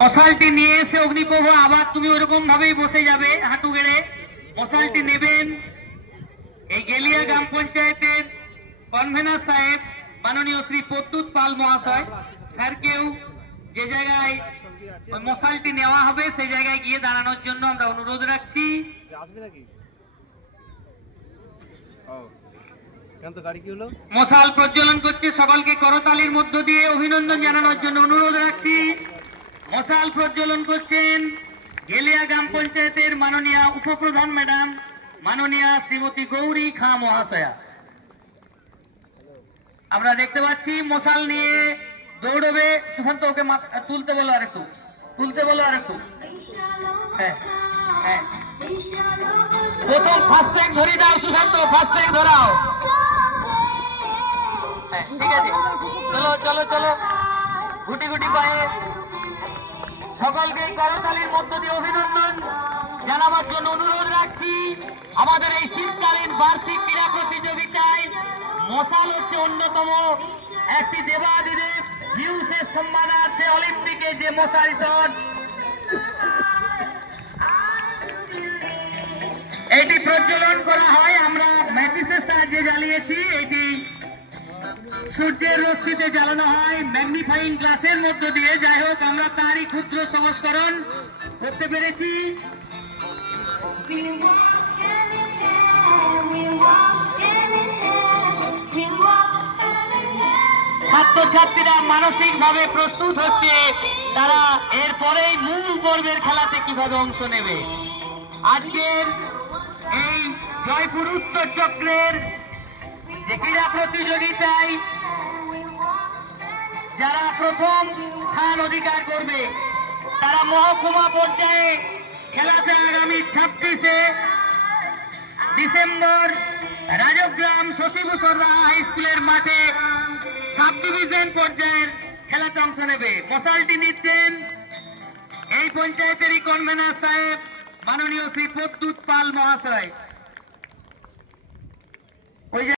মশালটি নিয়ে এসে অগ্নিপ্রভু আবার তুমি ওরকম ভাবেই বসে যাবে হাঁটু গেড়ে। মশালটি নেবেন এই গেলিয়া গ্রাম পঞ্চায়েতের কনভেনার সাহেব মাননীয় শ্রী প্রদ্যুৎ পাল মহাশয় স্যারকেও যে জায়গায় মশালটি নেওয়া হবে সেই জায়গায় গিয়ে দাঁড়ানোর জন্য আমরা অনুরোধ রাখছি। মশাল প্রজ্বলন করছে, সকলকে করতালির মধ্য দিয়ে অভিনন্দন জানানোর জন্য অনুরোধ রাখছি। মশাল প্রজ্বলন করছেন গেলিয়া গ্রাম পঞ্চায়েতের মাননীয় উপপ্রধান ম্যাডাম মাননীয়া শ্রীমতী গৌরী খাঁ মহাশয়া। আমরা দেখতে পাচ্ছি মশাল নিয়ে দৌড়বে। সুশান্ত ওকে তুলতে বলো, আর একটু তুলতে বলো, আর একটু। হ্যাঁ হ্যাঁ, প্রথম ফাস্ট্যাগ ধরে দাও সুশান্ত, ফাস্ট্যাগ ধরাও। হ্যাঁ ঠিক আছে, চলো চলো চলো, গুটি গুটি পায়ে সকলকে করতালির মধ্য দিয়ে অভিনন্দন জানাবার জন্য অনুরোধ রাখছি। আমাদের এই শীতকালীন বার্ষিক ক্রীড়া প্রতিযোগিতায় মশাল হচ্ছে অন্যতম একটি দেবাদিদেব জিউসের সম্মানার্থে অলিম্পিকে যে মশাল টর্চ, এটি প্রজ্বলন করা হয়। আমরা ম্যাচিসের সাহায্যে জ্বালিয়েছি, এটি সূর্যের রশ্মিতে জ্বালানো হয় ম্যাগনিফাইং গ্লাসের মধ্য দিয়ে। যাই হোক, আমরা তারই ক্ষুদ্র সংস্করণ করতে পেরেছি। ছাত্রছাত্রীরা মানসিক ভাবে প্রস্তুত হচ্ছে, তারা এরপরেই মূল পর্বের খেলাতে কিভাবে অংশ নেবে। আজকের এই জয়পুর উত্তর চক্রের যে ক্রীড়া প্রতিযোগিতায় যারা প্রথম স্থান অধিকার করবে তারা মহকুমা পর্যায়ে খেলাতে আগামী 26শে ডিসেম্বর রাজগ্রাম শশীভূষণ রাহা হাই স্কুলের মাঠে সাব ডিভিশন পর্যায়ের খেলাতে অংশ নেবে। মশালটি নিচ্ছেন এই পঞ্চায়েতেরই কনভেনার সাহেব মাননীয় শ্রী প্রদ্যুৎ পাল মহাশয়।